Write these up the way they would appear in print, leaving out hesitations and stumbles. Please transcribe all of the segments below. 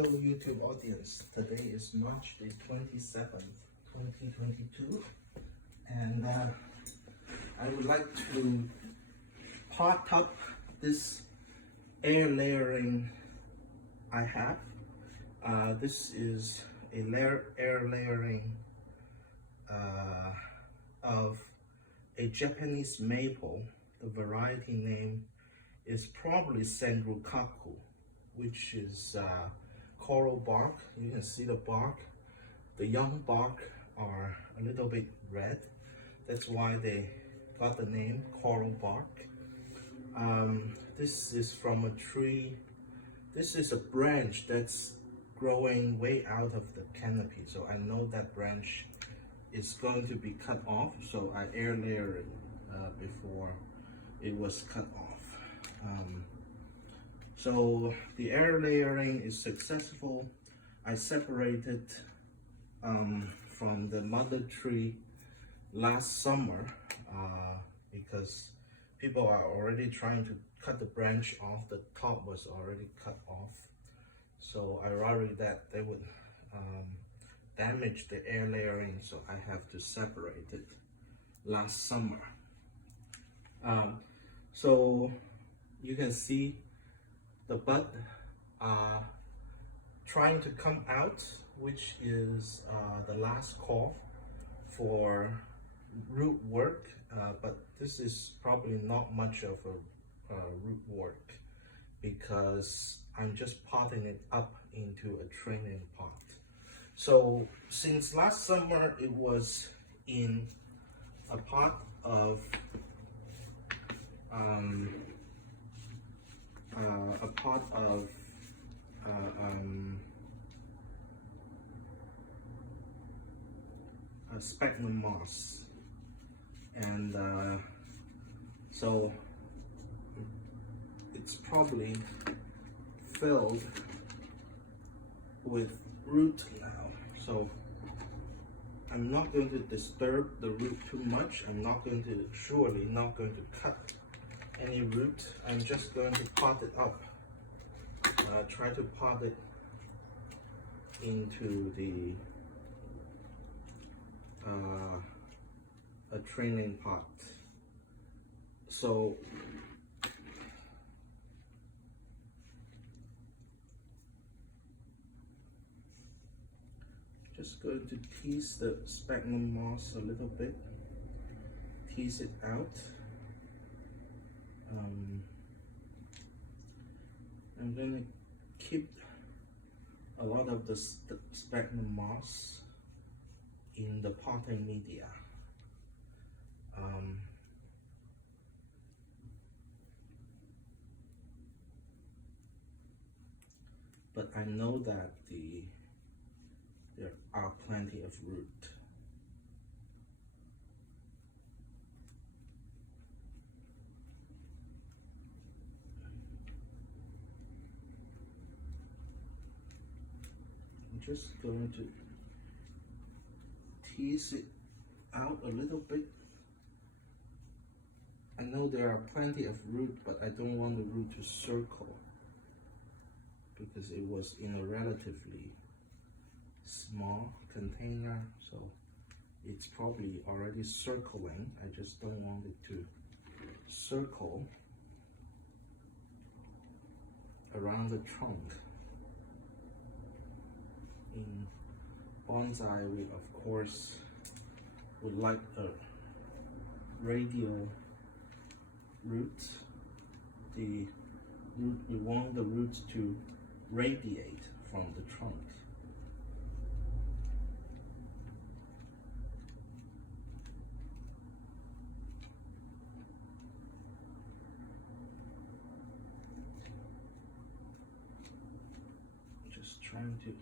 Hello YouTube audience, today is March the 27th, 2022 and I would like to pot up this air layering I have. This is a air layering of a Japanese maple. The variety name is probably Senrukaku, which is coral bark. You can see the bark. The young bark are a little bit red. That's why they got the name coral bark. This is from a tree. This is a branch that's growing way out of the canopy. So I know that branch is going to be cut off. So I air layered it before it was cut off. So the air layering is successful. I separated from the mother tree last summer because people are already trying to cut the branch off. The top was already cut off. So I worry that they would damage the air layering, so I have to separate it last summer. So you can see the bud trying to come out, which is the last call for root work, but this is probably not much of a root work because I'm just potting it up into a training pot. So since last summer it was in a pot of sphagnum moss, and so it's probably filled with root now. So I'm not going to disturb the root too much. I'm not going to, surely not going to cut any root. I'm just going to pot it up. Try to pot it into the a training pot. So just going to tease the sphagnum moss a little bit, tease it out. I'm going to keep a lot of the sphagnum moss in the potting media. But I know that there are plenty of root. I'm just going to tease it out a little bit. I know there are plenty of root, but I don't want the root to circle because it was in a relatively small container, so it's probably already circling. I just don't want it to circle around the trunk. In bonsai, we of course would like a radial root. The root, we want the roots to radiate from the trunk. Just trying to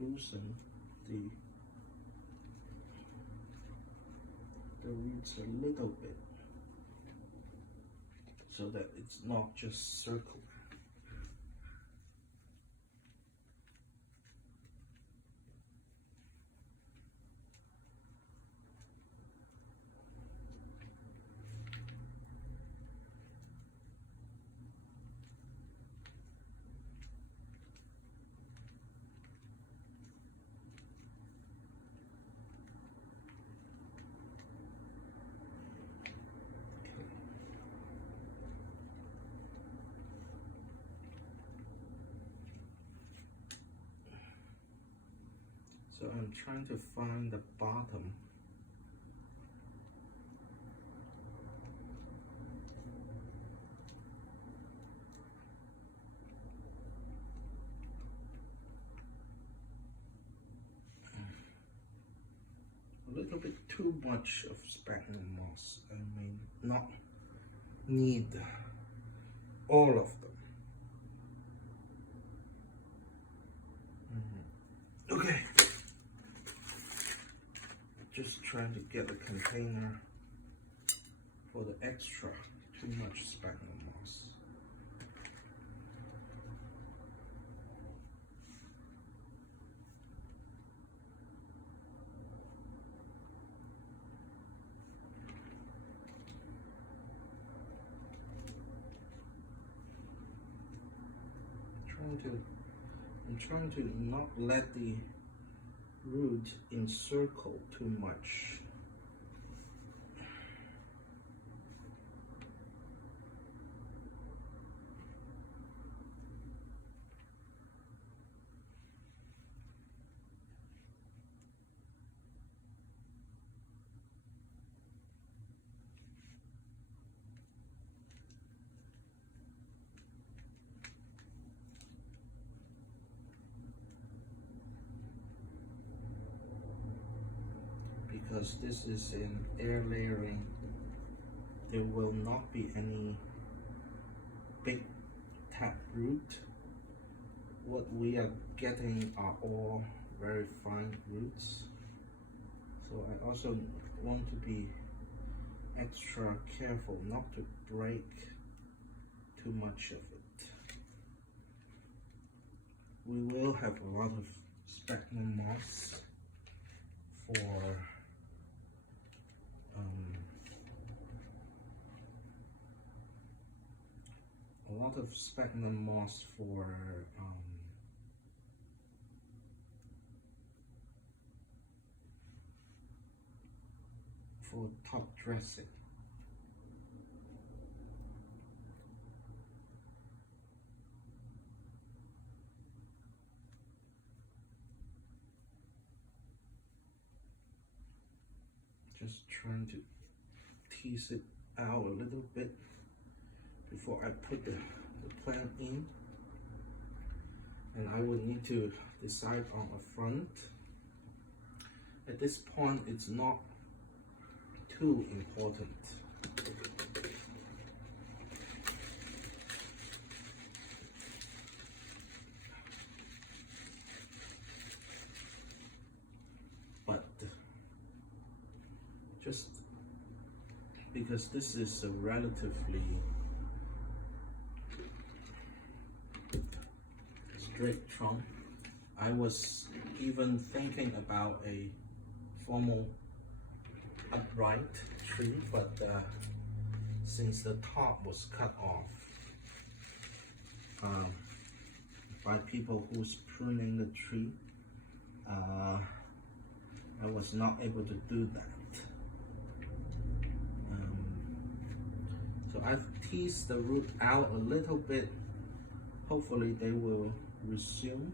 loosen the roots a little bit so that it's not just circling. So I'm trying to find the bottom. A little bit too much of sphagnum moss. I may not need all of them. Okay. Just trying to get a container for the extra too much sphagnum moss. I'm trying to not let the root encircle too much. Because this is an air layering, there will not be any big tap root. What we are getting are all very fine roots. So I also want to be extra careful not to break too much of it. We will have a lot of sphagnum moss for for top dressing. Just trying to tease it out a little bit before I put the plant in. And I would need to decide on a front. At this point, it's not too important. But just because this is a relatively straight trunk, I was even thinking about a formal upright tree, but since the top was cut off by people who's pruning the tree, I was not able to do that. So I've teased the root out a little bit. Hopefully they will resume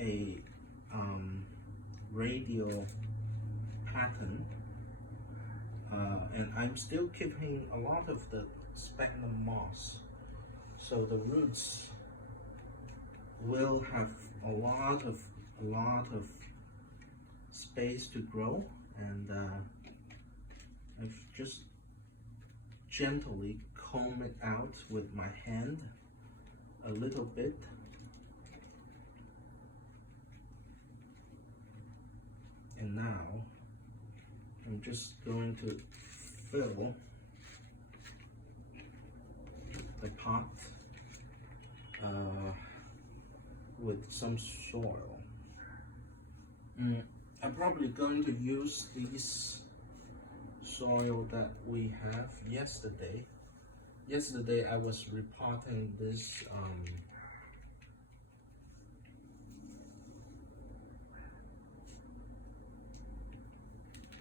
a radial pattern, and I'm still keeping a lot of the sphagnum moss, so the roots will have a lot of space to grow. And I've just gently comb it out with my hand a little bit. And now I'm just going to fill the pot with some soil. I'm probably going to use these soil that we have yesterday. Yesterday I was repotting this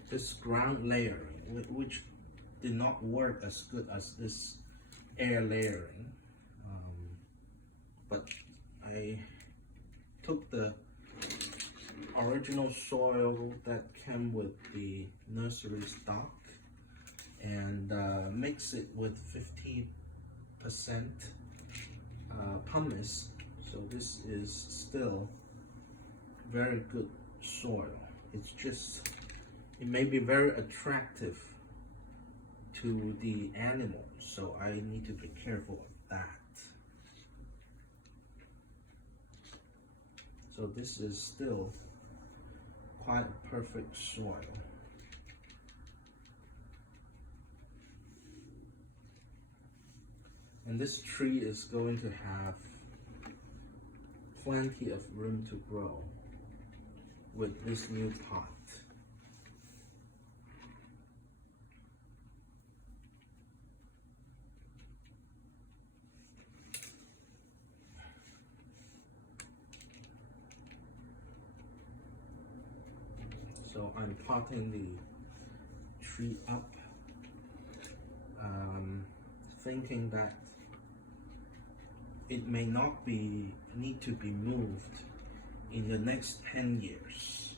this ground layering, which did not work as good as this air layering, but I took the original soil that came with the nursery stock and mix it with 50% pumice. So this is still very good soil. It's just, it may be very attractive to the animals, so I need to be careful of that. So this is still quite a perfect soil. And this tree is going to have plenty of room to grow with this new pot. So I'm potting the tree up, thinking that it may not need to be moved in the next 10 years,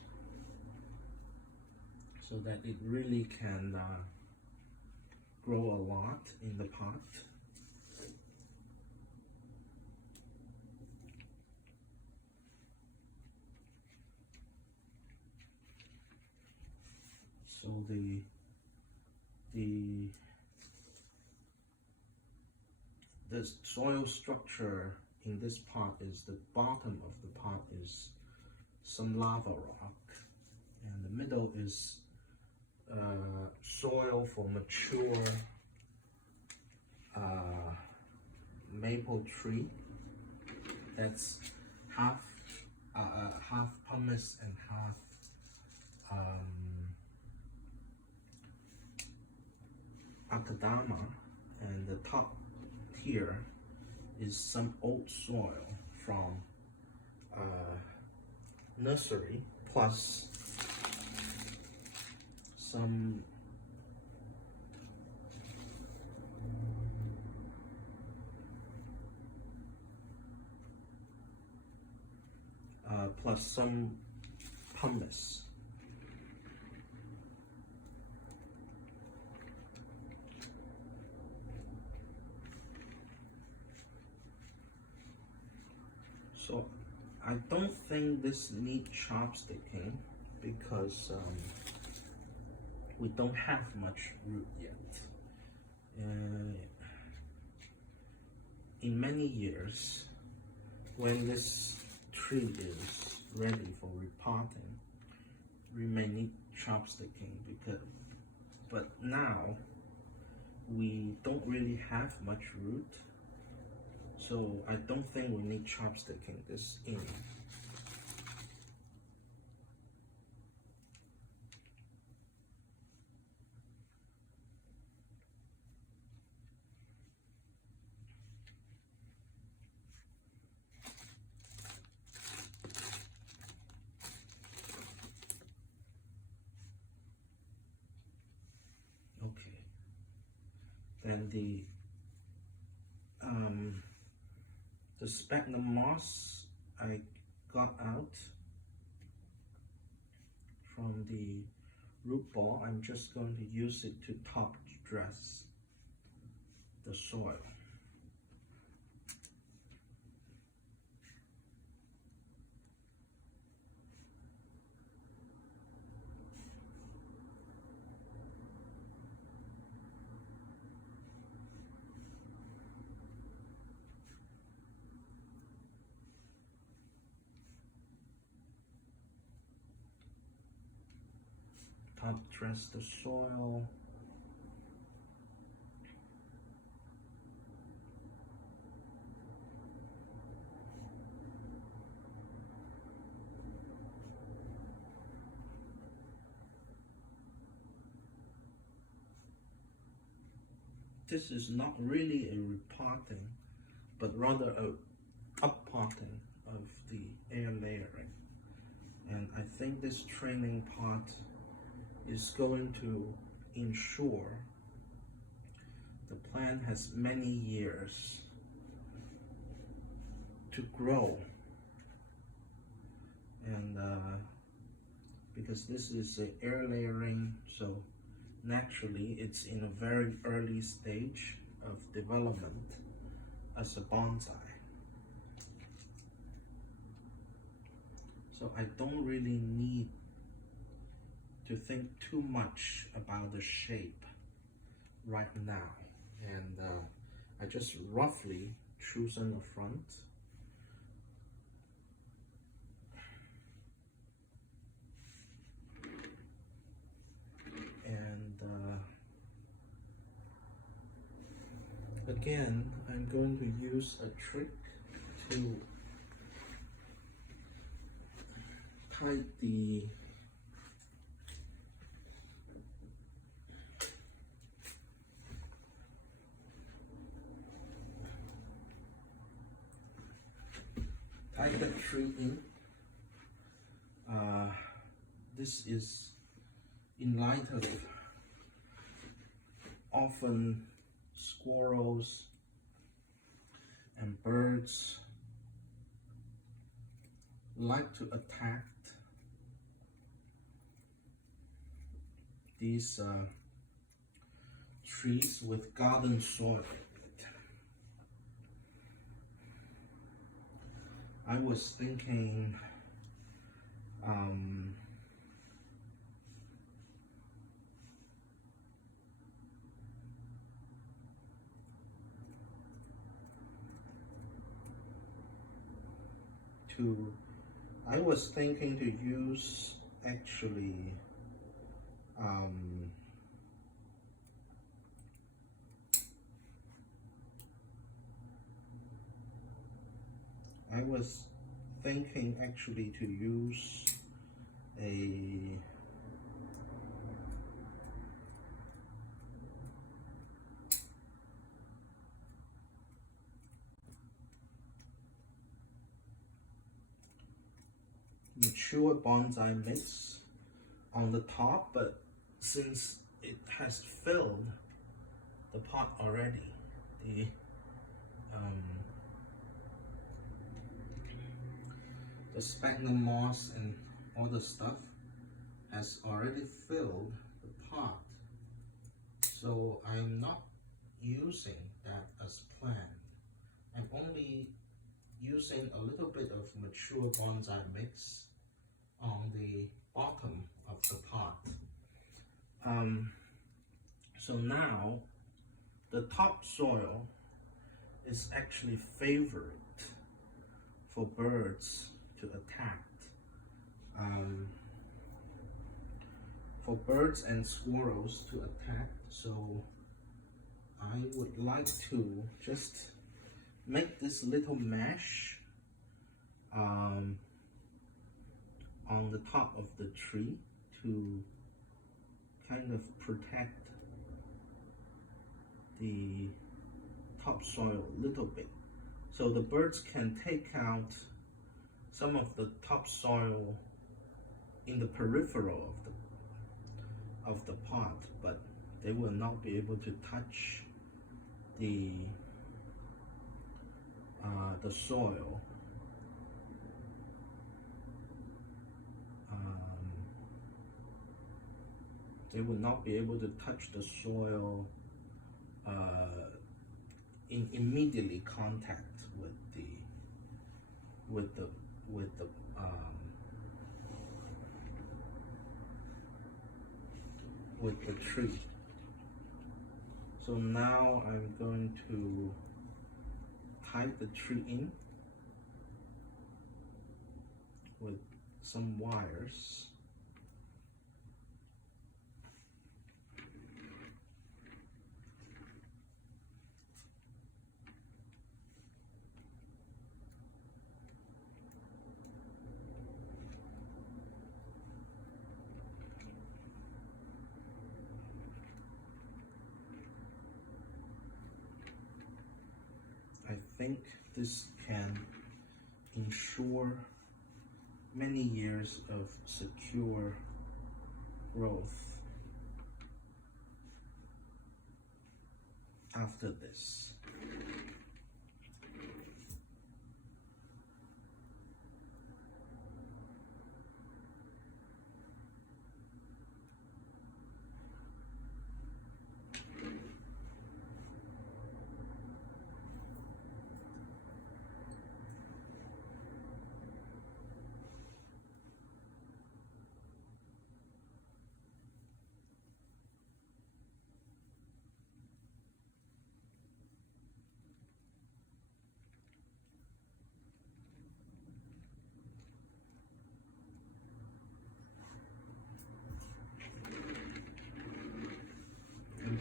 so that it really can grow a lot in the pot. So the soil structure in this pot is the bottom of the pot is some lava rock, and the middle is soil for mature maple tree that's half pumice and half akadama, and the top here is some old soil from nursery, plus some pumice. So I don't think this needs chopsticking because we don't have much root yet. In many years, when this tree is ready for repotting, we may need chopsticking, but now we don't really have much root. So I don't think we need chopsticking this in. Okay. Then the sphagnum moss I got out from the root ball. I'm just going to use it to top dress the soil. Top dress the soil. This is not really a repotting, but rather a uppotting of the air layering. And I think this training pot is going to ensure the plant has many years to grow and because this is a air layering, so naturally it's in a very early stage of development as a bonsai. So I don't really need to think too much about the shape right now, and I just roughly chosen the front. And again, I'm going to use a trick to tight the tree in. This is in light of often squirrels and birds like to attack these trees with garden soil. I was thinking to use actually I was thinking actually to use a mature bonsai mix on the top, but since it has filled the pot already, the sphagnum moss and all the stuff has already filled the pot, so I'm not using that as planned. I'm only using a little bit of mature bonsai mix on the bottom of the pot. So now the topsoil is actually favored for birds to attack, for birds and squirrels to attack. So I would like to just make this little mesh on the top of the tree to kind of protect the topsoil a little bit, so the birds can take out some of the topsoil in the peripheral of the pot, but they will not be able to touch the soil. They will not be able to touch the soil in immediately contact with the tree. So now I'm going to tie the tree in with some wires. I think this can ensure many years of secure growth after this.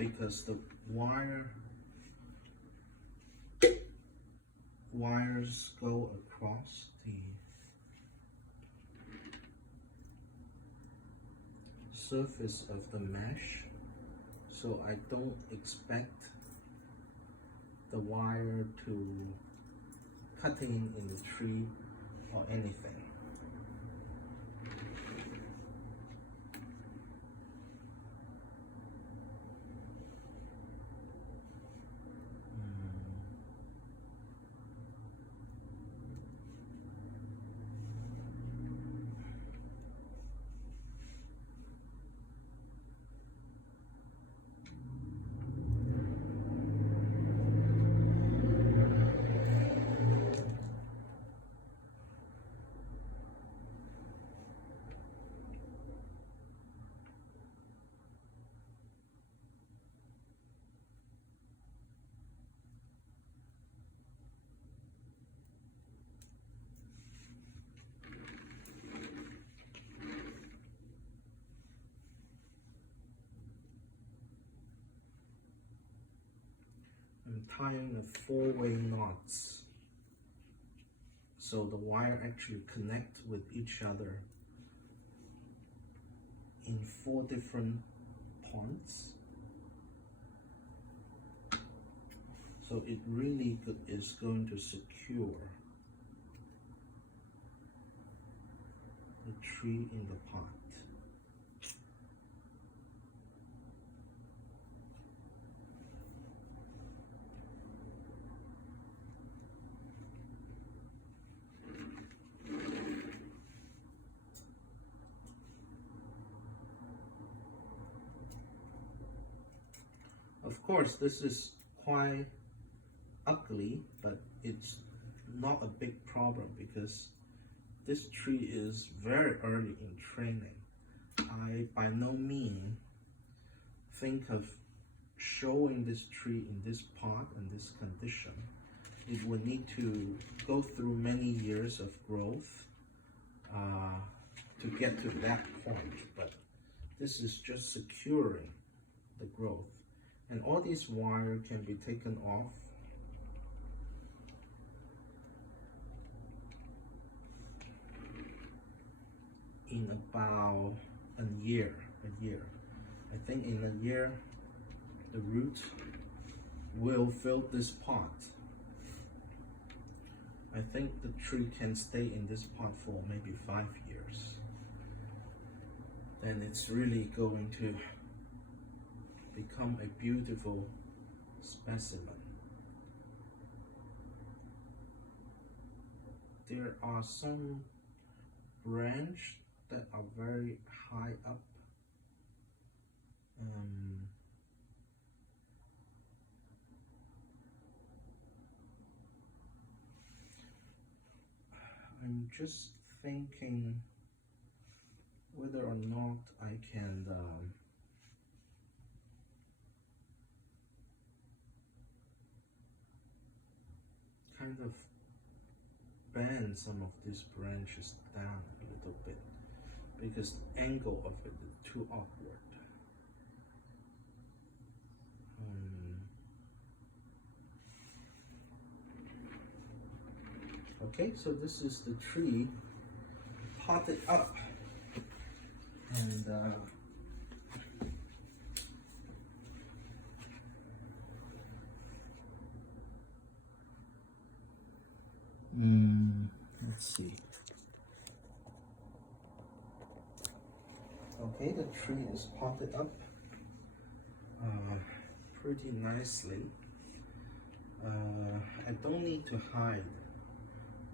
because the wires go across the surface of the mesh, so I don't expect the wire to cutting in the tree or anything. I'm tying a 4-way knots, so the wire actually connect with each other in 4 different points. So it really is going to secure the tree in the pot. Of course, this is quite ugly, but it's not a big problem because this tree is very early in training. I by no means think of showing this tree in this pot and this condition. It will need to go through many years of growth to get to that point, but this is just securing the growth. And all these wire can be taken off in about a year. I think in a year, the root will fill this pot. I think the tree can stay in this pot for maybe 5 years. Then it's really going to become a beautiful specimen. There are some branches that are very high up. I'm just thinking whether or not I can kind of bend some of these branches down a little bit because the angle of it is too awkward. Okay, so this is the tree potted up, and let's see. Okay, the tree is potted up pretty nicely. I don't need to hide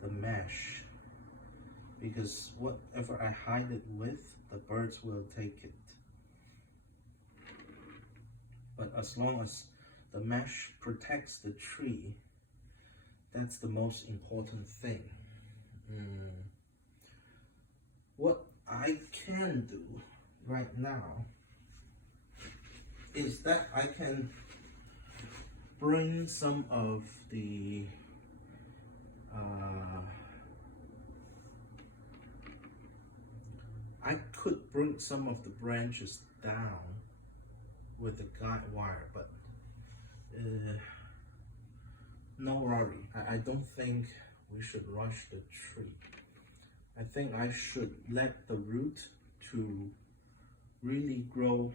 the mesh because whatever I hide it with, the birds will take it. But as long as the mesh protects the tree, that's the most important thing. What I can do right now is that I can bring some of the I could bring some of the branches down with the guide wire, but no worry. I don't think we should rush the tree. I think I should let the root to really grow,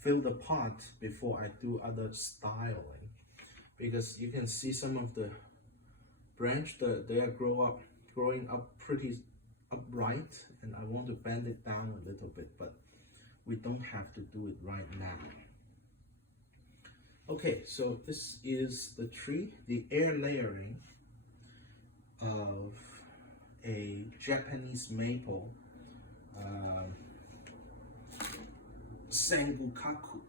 fill the pot before I do other styling, because you can see some of the branch that they are growing up pretty upright, and I want to bend it down a little bit, but we don't have to do it right now. Okay, so this is the tree, the air layering of a Japanese maple, Sengukaku,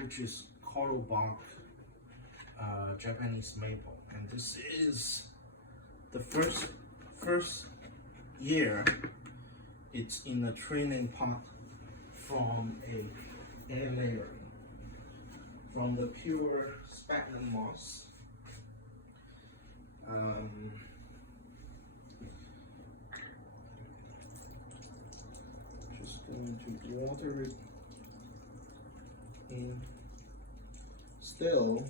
which is coral bark Japanese maple, and this is the first year it's in a training pot from a air layering from the pure sphagnum moss. Just going to water it in. Still,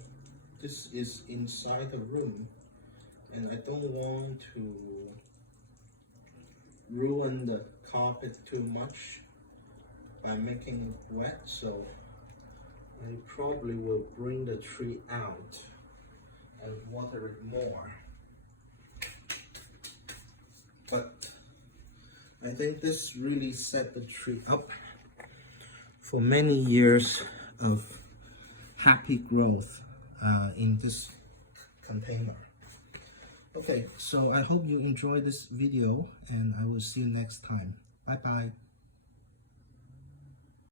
this is inside the room, and I don't want to ruin the carpet too much by making it wet, so I probably will bring the tree out and water it more. But I think this really set the tree up for many years of happy growth in this container. Okay, so I hope you enjoyed this video, and I will see you next time. Bye bye.